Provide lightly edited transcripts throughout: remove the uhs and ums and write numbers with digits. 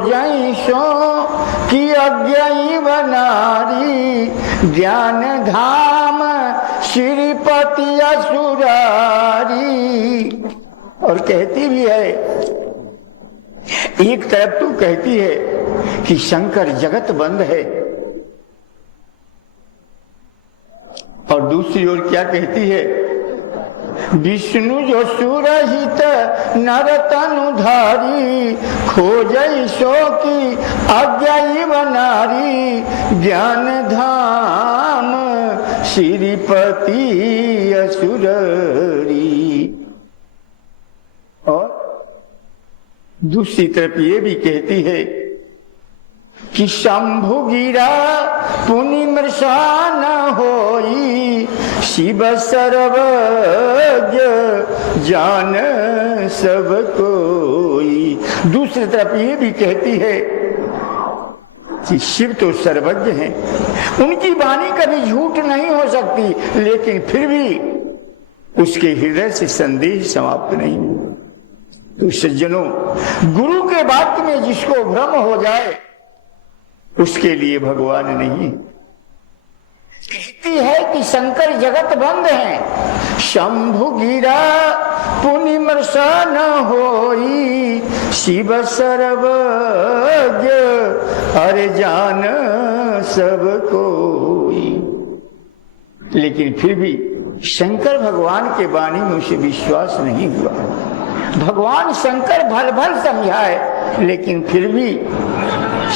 खोजई सो कि अज्ञई बनारी, ज्ञान धाम श्रीपति असुरारी। और कहती भी है, एक तरफ तो कहती है कि शंकर जगत बंद है, और दूसरी ओर क्या कहती है, विष्णु जो सुरहित नर तनुधारी, खोजई सो की अज्ञई बनारी, ज्ञान धाम श्रीपति असुररी। और दूसरी तरफ ये भी कहती है कि शंभु गिरा पुनि मृषा न होई, शिव सर्वज्ञ जान सब कोई। दूसरी तरफ ये भी कहती है कि शिव तो सर्वज्ञ हैं, उनकी वाणी कभी झूठ नहीं हो सकती, लेकिन फिर भी उसके हृदय से संदेह समाप्त नहीं। तो सज्जनों, गुरु के वाक्य में जिसको भ्रम हो जाए उसके लिए भगवान नहीं। कहती है कि शंकर जगत बंद है, शंभु गिरा पुनि मृषा न होई, शिव सर्वज्ञ अरे जान सब कोई। लेकिन फिर भी शंकर भगवान के वाणी में उसे विश्वास नहीं हुआ। भगवान शंकर भल भल समझाए, लेकिन फिर भी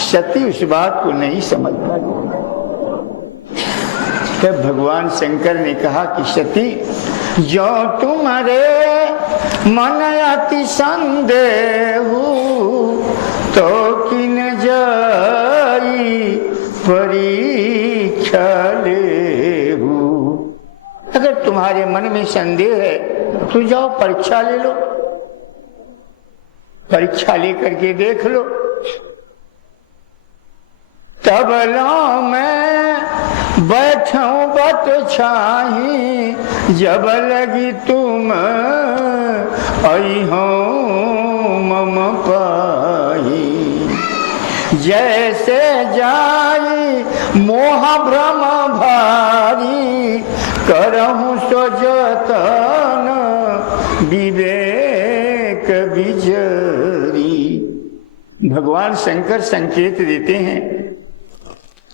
सती उस बात को नहीं समझ पाई। तब भगवान शंकर ने कहा कि सती, जो तुम्हारे मन अति संदेह तो किन जाई परीक्षा लेहू। अगर तुम्हारे मन में संदेह है तो जाओ परीक्षा ले लो, परीक्षा लेकर के देख लो। तब लो मैं बैठूं बत छाही, जब लगी तुम आई हो मम पाही। जैसे जाई मोह भ्रम भारी, करहूं सो जतन विवेक बिजरी। भगवान शंकर संकेत देते हैं,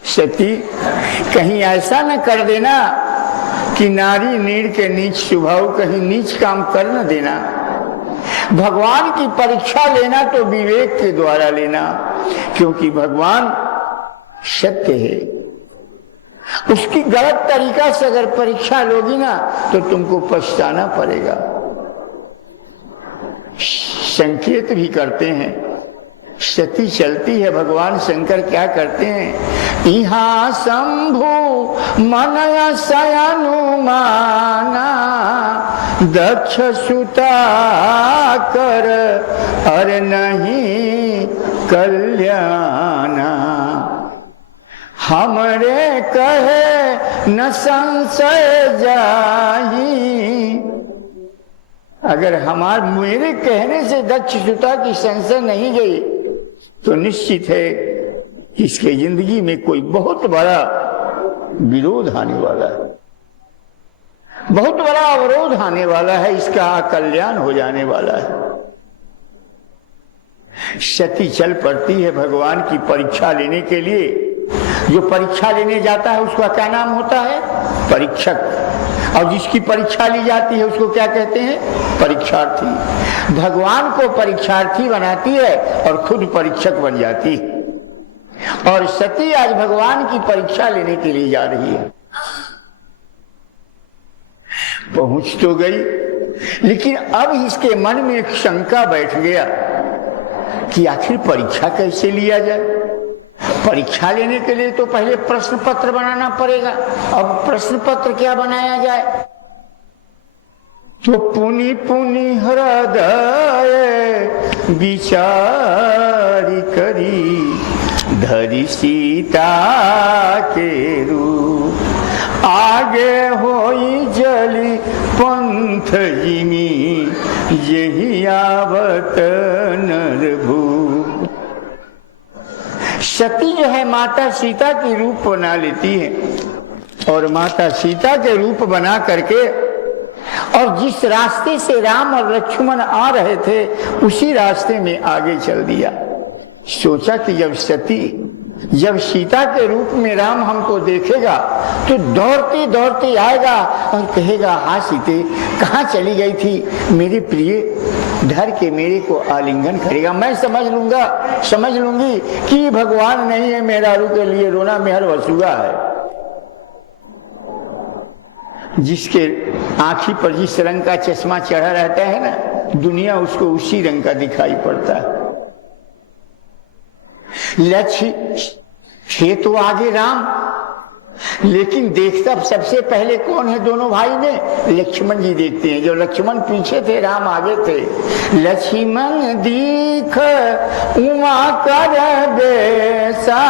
सती कहीं ऐसा न कर देना कि नारी नीड़ के नीच स्वभाव, कहीं नीच काम कर न देना। भगवान की परीक्षा लेना तो विवेक के द्वारा लेना, क्योंकि भगवान सत्य है। उसकी गलत तरीका से अगर परीक्षा लोगी ना तो तुमको पछताना पड़ेगा। संकेत भी करते हैं, सती चलती है, भगवान शंकर क्या करते हैं, यहाँ शंभु मनय सयनुमाना, दक्ष सुता कर अरे नहीं कल्याणा। हमरे कहे न संशय जाही, अगर मेरे कहने से दक्ष सुता की संशय नहीं गई तो निश्चित है इसके जिंदगी में कोई बहुत बड़ा विरोध आने वाला है, बहुत बड़ा अवरोध आने वाला है, इसका कल्याण हो जाने वाला है। सती चल पड़ती है भगवान की परीक्षा लेने के लिए। जो परीक्षा लेने जाता है उसका क्या नाम होता है, परीक्षक। और जिसकी परीक्षा ली जाती है उसको क्या कहते हैं, परीक्षार्थी। भगवान को परीक्षार्थी बनाती है और खुद परीक्षक बन जाती है। और सती आज भगवान की परीक्षा लेने के लिए जा रही है। पहुंच तो गई, लेकिन अब इसके मन में एक शंका बैठ गया कि आखिर परीक्षा कैसे लिया जाए। परीक्षा लेने के लिए तो पहले प्रश्न पत्र बनाना पड़ेगा। अब प्रश्न पत्र क्या बनाया जाए, तो पुनि पुनि हृदय विचारी करी, धरी सीता के रूप, आगे होई जली पंथ जिमी, यही आवत नर भूप। सती जो है माता सीता की रूप बना लेती है और माता सीता के रूप बना करके और जिस रास्ते से राम और लक्ष्मण आ रहे थे उसी रास्ते में आगे चल दिया। सोचा कि जब सीता के रूप में राम हमको देखेगा तो दौड़ते दौड़ते आएगा और कहेगा, हाँ सीते कहाँ चली गई थी मेरी प्रिय, धर के मेरे को आलिंगन करेगा। मैं समझ लूंगी कि भगवान नहीं है, मेहरारू के लिए रोना मेहर वसूगा है। जिसके आंखी पर जिस रंग का चश्मा चढ़ा रहता है ना, दुनिया उसको उसी रंग का दिखाई पड़ता है। लक्ष्य थे तो आगे राम, लेकिन देखता सबसे पहले कौन है दोनों भाई में? लक्ष्मण जी देखते हैं। जो लक्ष्मण पीछे थे राम आगे थे। लक्ष्मण दीख उमा कर बेसा,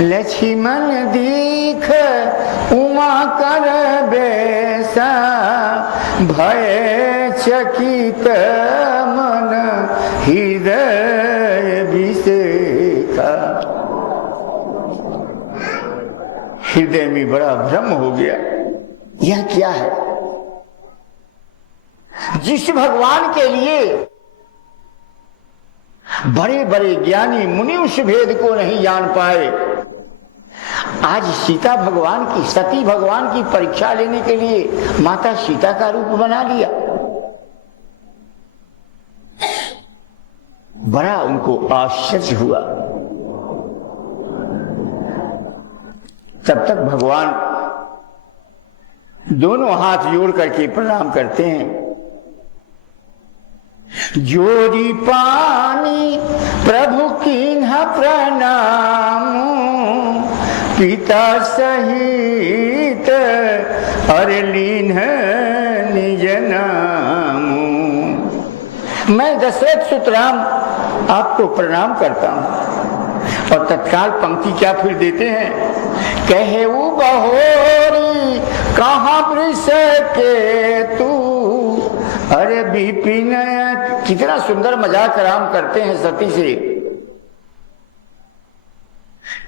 लक्ष्मण दीख उमा कर बेसा, भय चकित मन हृदय विसेखा। हृदय में बड़ा भ्रम हो गया, यह क्या है? जिस भगवान के लिए बड़े बड़े ज्ञानी मुनि उस भेद को नहीं जान पाए, आज सीता भगवान की, सती भगवान की परीक्षा लेने के लिए माता सीता का रूप बना लिया। बड़ा उनको आश्चर्य हुआ। तब तक भगवान दोनों हाथ जोड़ करके प्रणाम करते हैं। जोड़ी पानी प्रभु कीन्हा प्रणाम, पिता सहित अरलीन निज नाम। मैं दशरथ सुत राम आपको प्रणाम करता हूं। और तत्काल पंक्ति क्या फिर देते हैं? कहे वो बहोरी कहाँ वृष के तू, अरे विपिन। कितना सुंदर मजाक राम करते हैं सती से।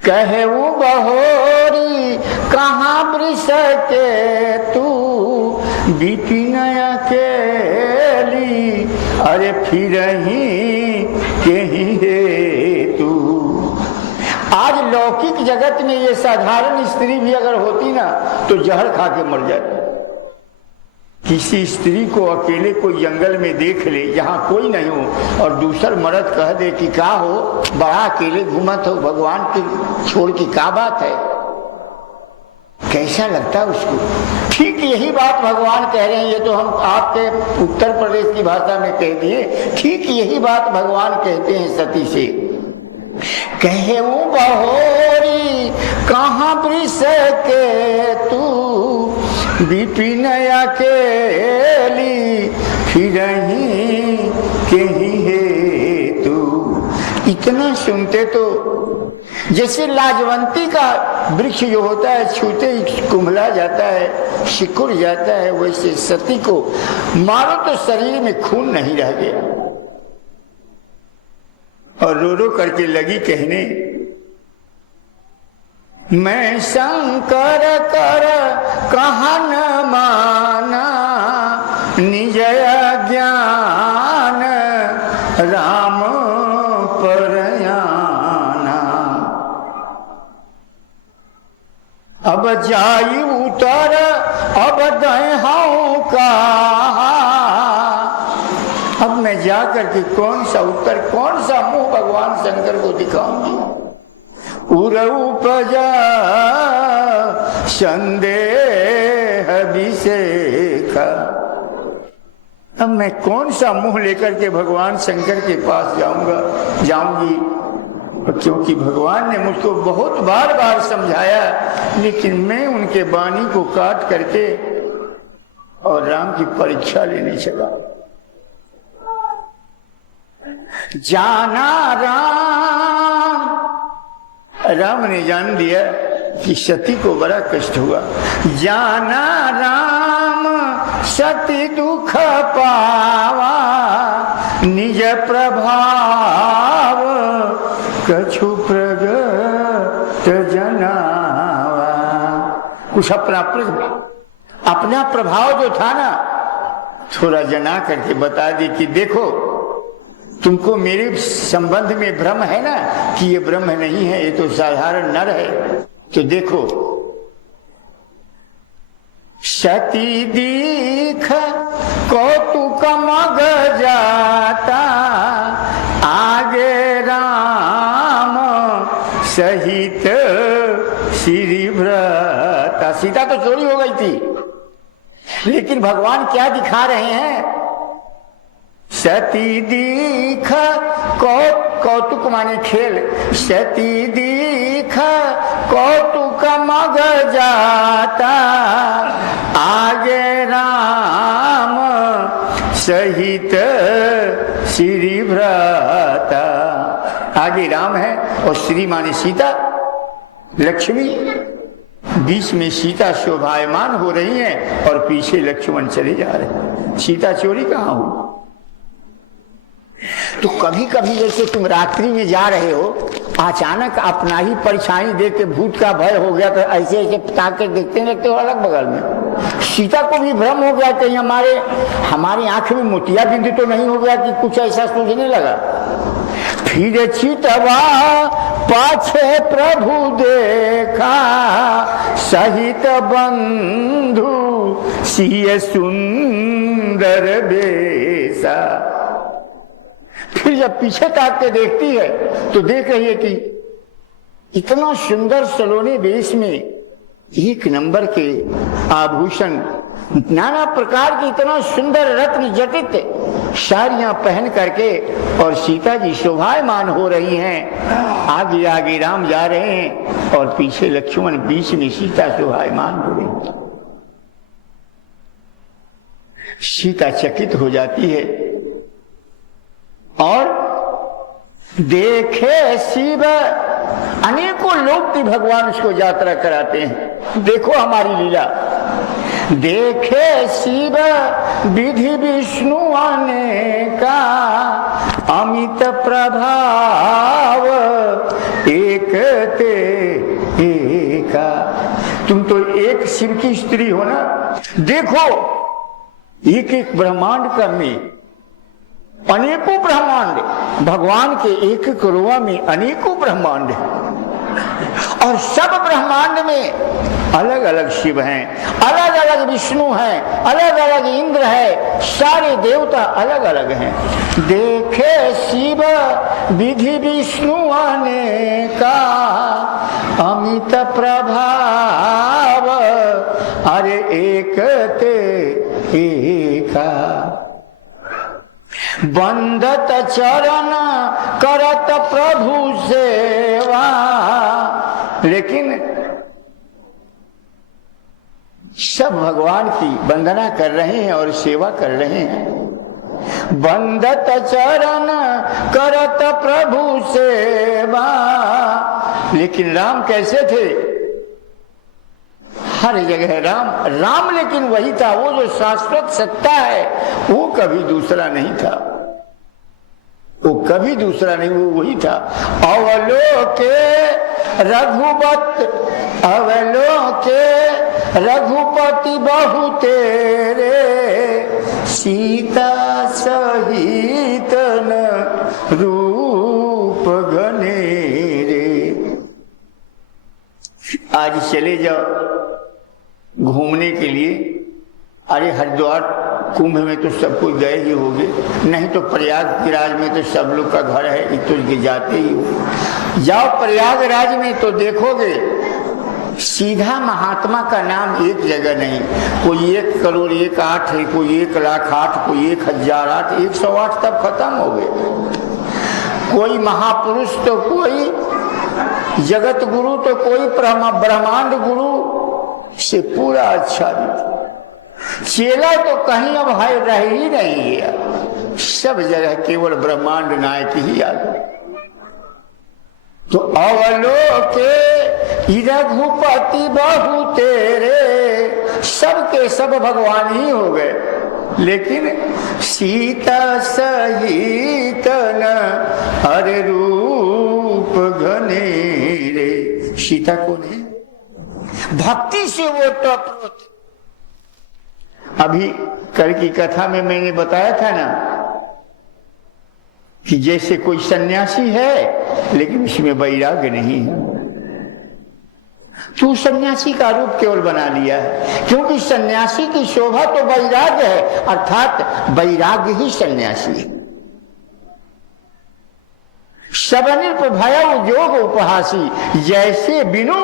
कहे वो बहोरी कहाँ वृष के तू, विपिन अकेली अरे फिर ही कहीं है तू। आज लौकिक जगत में ये साधारण स्त्री भी अगर होती ना तो जहर खा के मर जाती। किसी स्त्री को अकेले कोई जंगल में देख ले जहां कोई नहीं हो और दूसर मर्द कह दे कि का हो बड़ा अकेले घूमत हो, भगवान की छोड़ की का बात है, कैसा लगता उसको? ठीक यही बात भगवान कह रहे हैं। ये तो हम आपके उत्तर प्रदेश की भाषा में कह दिए, ठीक यही बात भगवान कहते हैं सती से। कहे वो बहोरी कहाँ वृष के तू, विपिन अकेली फिर ही कहीं है तू। इतना सुनते तो जैसे लाजवंती का वृक्ष जो होता है छूते ही कुम्हला जाता है, सिकुड़ जाता है, वैसे सती को मारो तो शरीर में खून नहीं रह गया। और रो रो करके लगी कहने, मैं शंकर कर कहा न माना, निज ज्ञान राम परयाना। अब जाई उतर अब दहाऊ का, अब मैं जाकर के कौन सा उत्तर, कौन सा मुंह भगवान शंकर को दिखाऊंगी? उर उपजा संदेह विषेखा। अब मैं कौन सा मुंह लेकर के भगवान शंकर के पास जाऊंगी? क्योंकि भगवान ने मुझको बहुत बार बार समझाया, लेकिन मैं उनके वाणी को काट करके और राम की परीक्षा लेने चला। जाना राम ने जान लिया कि सती को बड़ा कष्ट हुआ। जाना राम सती दुख पावा, निज प्रभाव कछु प्रगट जनावा। कुछ अपना प्रभाव जो था ना थोड़ा जना करके बता दी कि देखो तुमको मेरे संबंध में भ्रम है ना कि ये ब्रह्म नहीं है, ये तो साधारण नर है। तो देखो सती दीख कौतुक मग जाता, आगे राम सहित श्री भ्रता। सीता तो चोरी हो गई थी, लेकिन भगवान क्या दिखा रहे हैं? सती दीख कौतुक माने खेल, सती दीख कौतुक मग जाता, आगे राम सहित श्री भ्राता। आगे राम है और श्री माने सीता, लक्ष्मी, बीच में सीता शोभायमान हो रही है और पीछे लक्ष्मण चले जा रहे हैं। सीता चोरी कहाँ हुई? तो कभी कभी जैसे तुम रात्रि में जा रहे हो, अचानक अपना ही परछाई देख के भूत का भय हो गया, तो ऐसे ऐसे ताक के देखते रहते हो अलग बगल में। सीता को भी भ्रम हो गया, कहीं हमारी आंख में मोतिया बिंदु तो नहीं हो गया कि कुछ ऐसा सूझने लगा। फिर चितवा पाछे प्रभु देखा, सहित बंधु सिय सुंदर बेसा। फिर जब पीछे ताक के देखती है तो देख रही है कि इतना सुंदर सलोने वेश में एक नंबर के आभूषण, नाना प्रकार की इतना सुंदर रत्न जटित साड़ियां पहन करके और सीता जी शोभायमान हो रही हैं। आगे आगे राम जा रहे हैं और पीछे लक्ष्मण, बीच में सीता शोभायमान हो रही। सीता चकित हो जाती है और देखे शिव, अनेकों लोग की भगवान उसको यात्रा कराते हैं। देखो हमारी लीला। देखे शिव विधि विष्णु अनेका, अमित प्रभाव एक ते एका। तुम तो एक शिव की स्त्री हो ना, देखो एक एक ब्रह्मांड का में अनेकों ब्रह्मांड, भगवान के एक एक रोआ में अनेकों ब्रह्मांड और सब ब्रह्मांड में अलग अलग शिव हैं, अलग अलग विष्णु हैं, अलग अलग इंद्र है, सारे देवता अलग अलग हैं। देखे शिव विधि विष्णु अनेका, अमित प्रभाव अरे एक ते एका। बंदत चरण करत प्रभु सेवा, लेकिन सब भगवान की वंदना कर रहे हैं और सेवा कर रहे हैं। बंदत चरण करत प्रभु सेवा, लेकिन राम कैसे थे? हर जगह राम राम, लेकिन वही था, वो जो शाश्वत सत्ता है वो कभी दूसरा नहीं था, वो कभी दूसरा नहीं, वो वही था। अवलोके रघुपत, अवलोके रघुपति बहु तेरे, सीता सहित न रूप घनेरे। आज चले जाओ घूमने के लिए, अरे हरिद्वार कुंभ में तो सब कोई गए ही होंगे, नहीं तो प्रयागराज में तो सब लोग का घर है, तो जाते ही हो। जाओ प्रयागराज में तो देखोगे सीधा महात्मा का नाम एक जगह नहीं, कोई 1 करोड़ 1 8 है, कोई 1 लाख 8, कोई 1008, 108 तब खत्म हो गए। कोई महापुरुष तो कोई जगत गुरु तो कोई ब्रह्मांड गुरु से पूरा आच्छादित। चेला तो कहीं अब है रह ही नहीं है, सब जगह केवल ब्रह्मांड नायक ही आ गए। तो अवलोके रघुपति बहु तेरे, सबके सब भगवान ही हो गए, लेकिन सीता सहित न हर रूप घनेरे। सीता कौन है? भक्ति से वो ओतप्रोत। अभी कल की कथा में मैंने बताया था ना कि जैसे कोई सन्यासी है लेकिन उसमें वैराग्य नहीं है, तो सन्यासी का रूप केवल बना लिया है, क्योंकि सन्यासी की शोभा तो वैराग्य है, अर्थात वैराग्य ही सन्यासी है। सबनिर्प भय उद्योग उपहासी, जैसे बिनु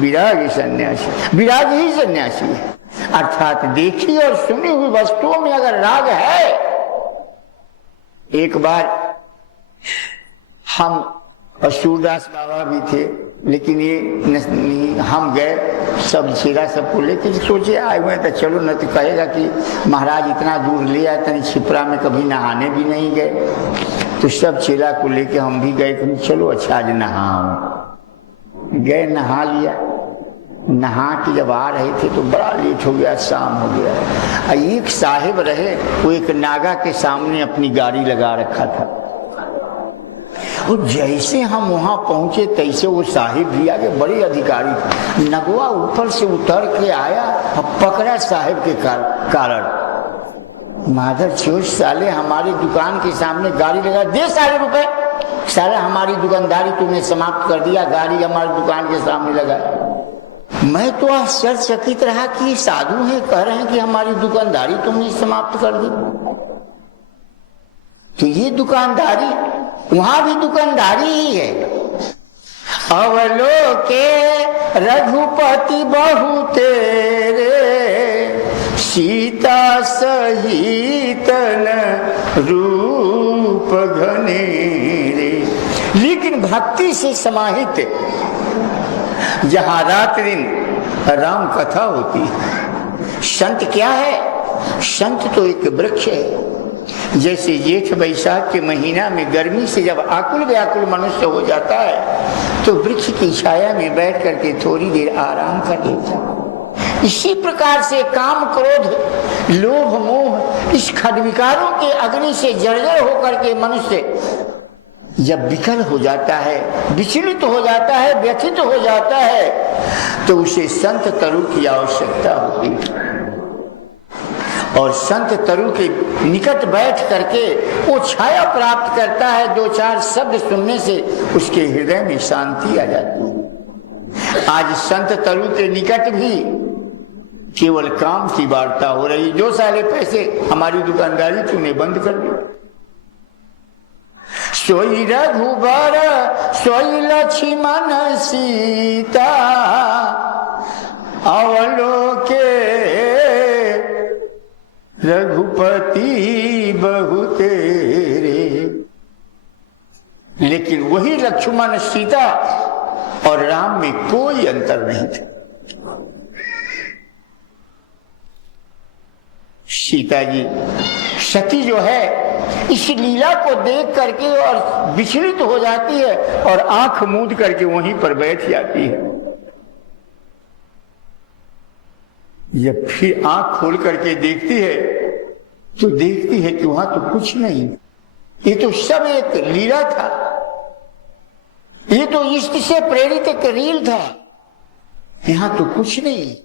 विराग सन्यासी। विराग ही सन्यासी है, अर्थात देखी और सुनी हुई वस्तुओं में अगर राग है। एक बार हम सूरदास बाबा भी थे, लेकिन ये हम गए सब चेला सबको लेके, सोचे आए हुए तो चलो, न तो कहेगा कि महाराज इतना दूर ले आए, तनी छिपरा में कभी नहाने भी नहीं गए। तो सब चेला को लेके हम भी गए, चलो अच्छा आज नहाओ। गए, नहा लिया। नहा के जब आ रहे थे तो बड़ा लेट हो गया, शाम हो गया। एक साहिब रहे, वो एक नागा के सामने अपनी गाड़ी लगा रखा था। और जैसे हम वहां पहुंचे तैसे वो साहिब भी आगे, बड़े अधिकारी। नगवा ऊपर से उतर के आया और पकड़ा साहिब के कारण। माधर चोर साले, हमारी दुकान के सामने गाड़ी लगा, दे सारे रुपए। सारा हमारी दुकानदारी तुमने समाप्त कर दिया, गाड़ी हमारी दुकान के सामने लगा। मैं तो आश्चर्यचकित रहा कि साधु हैं, कह रहे हैं कि हमारी दुकानदारी तुमने समाप्त कर दी। तो ये दुकानदारी, वहां भी दुकानदारी ही है। अवलोके रघुपति बहु तेरे, सीता सहित न रूप घनेरे। लेकिन भक्ति से समाहित जहां रात दिन राम कथा होती है। संत क्या है? संत तो एक वृक्ष है। जैसे जेठ वैशाख के महीना में गर्मी से जब आकुल व्याकुल मनुष्य हो जाता है तो वृक्ष की छाया में बैठ करके थोड़ी देर आराम कर लेता है। इसी प्रकार से काम क्रोध लोभ मोह इस खडविकारों के अग्नि से जर्जर होकर के मनुष्य जब विकल हो जाता है, विचलित हो जाता है, व्यथित हो जाता है, तो उसे संत तरु की आवश्यकता होती है। और संत तरु के निकट बैठ करके वो छाया प्राप्त करता है। दो चार शब्द सुनने से उसके हृदय में शांति आ जाती है। आज संत तरु के निकट भी केवल काम की वार्ता हो रही। जो सारे पैसे हमारी दुकानदारी तूने बंद कर दी। सोई रघुबर सोई लक्ष्मण सीता, अवलोके रघुपति बहु तेरे। लेकिन वही लक्ष्मण सीता और राम में कोई अंतर नहीं था। सीता जी सती जो है इस लीला को देख करके और विचलित हो जाती है और आंख मूंद करके वहीं पर बैठ जाती है। जब फिर आंख खोल करके देखती है तो देखती है कि वहां तो कुछ नहीं, ये तो सब एक लीला था, ये तो इष्ट से प्रेरित एक रील था, यहां तो कुछ नहीं।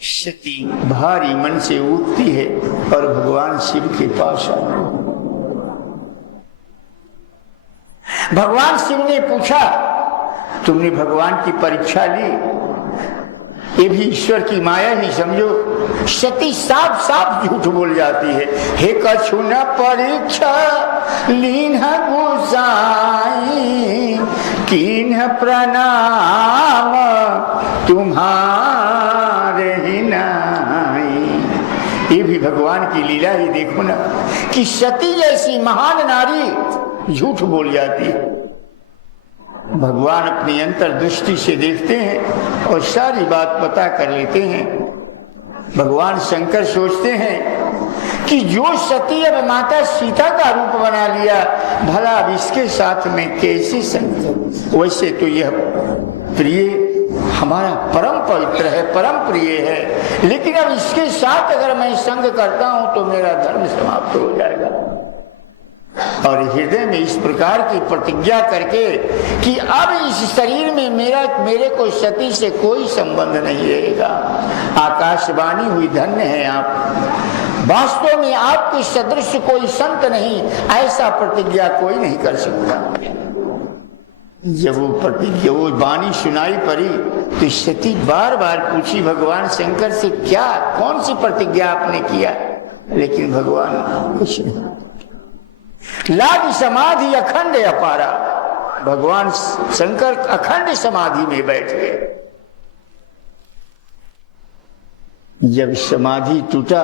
सती भारी मन से उठती है और भगवान शिव के पास आती है। भगवान शिव ने पूछा, तुमने भगवान की परीक्षा ली? ये भी ईश्वर की माया ही समझो। सती साफ साफ झूठ बोल जाती है। हे कछु न परीक्षा लीन गोसाई, कीन्ह प्रणाम तुम्हारे ही नाई। ये भी भगवान की लीला ही देखो ना कि सती जैसी महान नारी झूठ बोल जाती है। भगवान अपनी अंतर्दृष्टि से देखते हैं और सारी बात पता कर लेते हैं। भगवान शंकर सोचते हैं कि जो सती अब माता सीता का रूप बना लिया, भला अब इसके साथ में कैसे संग? वैसे तो यह प्रिय हमारा परम पवित्र है, परम प्रिय है, लेकिन अब इसके साथ अगर मैं संग करता हूं तो मेरा धर्म समाप्त हो जाएगा। और हृदय में इस प्रकार की प्रतिज्ञा करके कि अब इस शरीर में मेरे को सती से कोई संबंध नहीं रहेगा। आकाशवाणी हुई, धन्य है आप, वास्तव में आपके सदृश कोई संत नहीं, ऐसा प्रतिज्ञा कोई नहीं कर सकता। जब वो प्रतिज्ञा, वो वाणी सुनाई पड़ी तो सती बार बार पूछी भगवान शंकर से, क्या कौन सी प्रतिज्ञा आपने किया? लेकिन भगवान कुछ नहीं। लाग समाधि अखंड अपारा, भगवान शंकर अखंड समाधि में बैठ गए। जब समाधि टूटा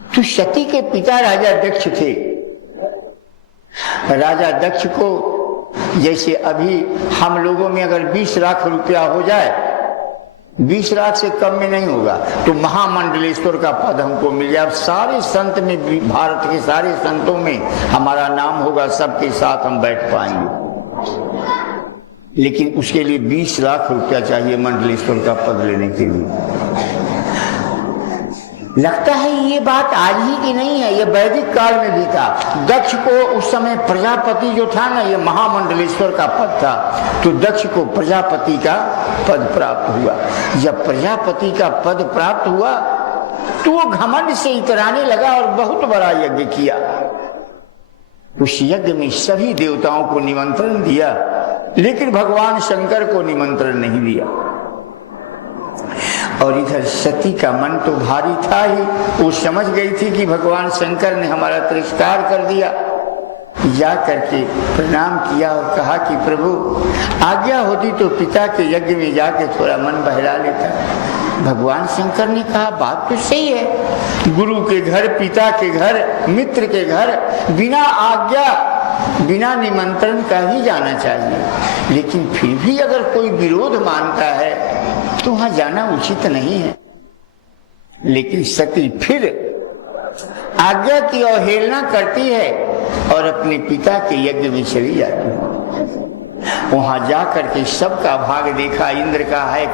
तो सती के पिता राजा दक्ष थे। राजा दक्ष को जैसे अभी हम लोगों में अगर 20 लाख रुपया हो जाए, 20 लाख से कम में नहीं होगा, तो महामंडलेश्वर का पद हमको मिल जाए। अब सारे संत में, भारत के सारे संतों में हमारा नाम होगा, सबके साथ हम बैठ पाएंगे। लेकिन उसके लिए 20 लाख रुपया चाहिए मंडलेश्वर का पद लेने के लिए। लगता है ये बात आज ही की नहीं है, ये वैदिक काल में भी था। दक्ष को उस समय प्रजापति जो था ना, ये महामंडलेश्वर का पद था, तो दक्ष को प्रजापति का पद प्राप्त हुआ। जब प्रजापति का पद प्राप्त हुआ तो वो घमंड से इतराने लगा और बहुत बड़ा यज्ञ किया। उस यज्ञ में सभी देवताओं को निमंत्रण दिया, लेकिन भगवान शंकर को निमंत्रण नहीं दिया। और इधर सती का मन तो भारी था ही, वो समझ गई थी कि भगवान शंकर ने हमारा तिरस्कार कर दिया। जा करके प्रणाम किया और कहा कि प्रभु आज्ञा होती तो पिता के यज्ञ में जाके थोड़ा मन बहला लेता। भगवान शंकर ने कहा बात तो सही है, गुरु के घर, पिता के घर, मित्र के घर बिना आज्ञा, बिना निमंत्रण का ही जाना चाहिए। लेकिन फिर भी अगर कोई विरोध मानता है तो वहां जाना उचित नहीं है। लेकिन सती फिर आज्ञा की अवहेलना करती है और अपने पिता के यज्ञ में चली जाती है। वहां जाकर के सबका भाग देखा, इंद्र का है